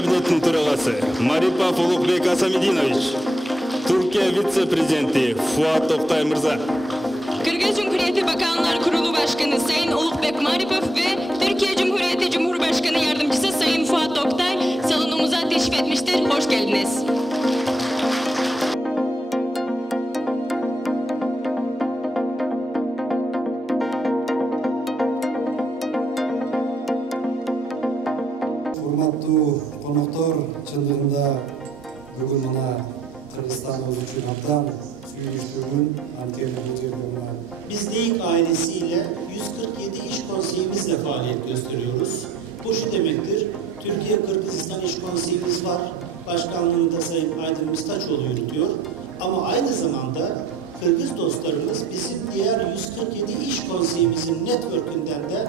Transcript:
кабинетinin төрағасы Марипов Улукбек Асамидинович, Türkiye Vitse-Prezidenti Fuat Oktay Mırza, Kırgız Cumhuriyeti Bakanlar Kurulu Başkanı Sayın Ulukbek Maripov ve Türkiye Cumhuriyeti Cumhurbaşkanı Yardımcısı Sayın Fuat Oktay salonumuza teşrif etmiştir. Hoş geldiniz. Hurmatlı konuklar, çındığında bugün bana Kırgızistan'ımız için haftan suyuştuğumun antiyeli hocamına. Biz DEİK ailesiyle 147 iş konseyimizle faaliyet gösteriyoruz. Bu şu demektir, Türkiye-Kırgızistan İş Konseyimiz var, başkanlığında Sayın Aydın Mıstaçoğlu yürütüyor. Ama aynı zamanda Kırgız dostlarımız bizim diğer 147 iş konseyimizin network'ünden de